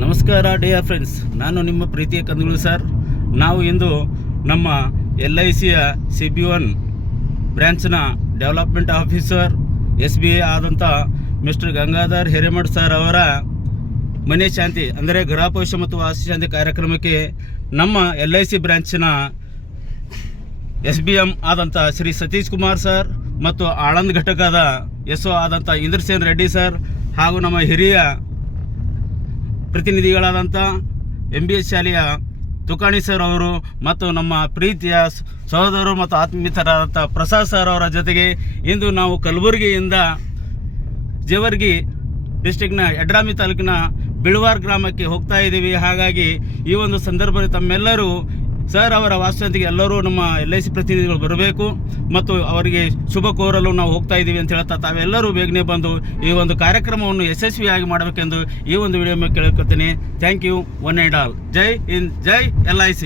ನಮಸ್ಕಾರ dear friends, ನಾನು ನಿಮ್ಮ ಪ್ರೀತಿಯ ಕಂದುಗಳು ಸರ್. ನಾವು ಇಂದು ನಮ್ಮ LICಯ CB1 ಬ್ರ್ಯಾಂಚ್ನ ಡೆವಲಪ್ಮೆಂಟ್ ಆಫೀಸರ್ SBA ಆದಂಥ ಮಿಸ್ಟರ್ ಗಂಗಾಧರ್ ಹಿರೇಮಠ್ ಸರ್ ಅವರ ಮನೆ ಶಾಂತಿ ಅಂದರೆ ಗೃಹಪ್ರವೇಶ ಮತ್ತು ವಾಸ್ತುಶಾಂತಿ ಕಾರ್ಯಕ್ರಮಕ್ಕೆ ನಮ್ಮ LIC ಬ್ರ್ಯಾಂಚಿನ SBM ಆದಂಥ ಶ್ರೀ ಸತೀಶ್ ಕುಮಾರ್ ಸರ್ ಮತ್ತು ಆಳಂದ್ ಘಟಕದ SO ಆದಂಥ ಇಂದ್ರಸೇನ್ ರೆಡ್ಡಿ ಸರ್ ಹಾಗೂ ನಮ್ಮ ಹಿರಿಯ ಪ್ರತಿನಿಧಿಗಳಾದಂಥ MBS ಶಾಲೆಯ ತುಕಾಣಿ ಸರ್ ಅವರು ಮತ್ತು ನಮ್ಮ ಪ್ರೀತಿಯ ಸಹೋದರರು ಮತ್ತು ಆತ್ಮೀಯರಾದಂಥ ಪ್ರಸಾದ್ ಸರ್ ಅವರ ಜೊತೆಗೆ ಇಂದು ನಾವು ಕಲಬುರಗಿಯಿಂದ ಜೇವರ್ಗಿ ಡಿಸ್ಟಿಕ್ನ ಯಡ್ರಾಮಿ ತಾಲೂಕಿನ ಬಿಳ್ವಾರ್ ಗ್ರಾಮಕ್ಕೆ ಹೋಗ್ತಾ ಇದ್ದೀವಿ. ಹಾಗಾಗಿ ಈ ಒಂದು ಸಂದರ್ಭದಲ್ಲಿ ತಮ್ಮೆಲ್ಲರೂ ಸರ್ ಅವರ ವಾಸ್ತುಶಾಂತಿಗೆ ಎಲ್ಲರೂ ನಮ್ಮ LIC ಪ್ರತಿನಿಧಿಗಳು ಬರಬೇಕು ಮತ್ತು ಅವರಿಗೆ ಶುಭ ಕೋರಲು ನಾವು ಹೋಗ್ತಾ ಇದ್ದೀವಿ ಅಂತ ಹೇಳ್ತಾ ತಾವೆಲ್ಲರೂ ಬೇಗನೆ ಬಂದು ಈ ಒಂದು ಕಾರ್ಯಕ್ರಮವನ್ನು ಯಶಸ್ವಿಯಾಗಿ ಮಾಡಬೇಕೆಂದು ಈ ಒಂದು ವಿಡಿಯೋ ಮೇಲೆ ಕೇಳ್ಕೊತೀನಿ. Thank you one and all. ಜೈ ಹಿಂದ್, ಜೈ LIC.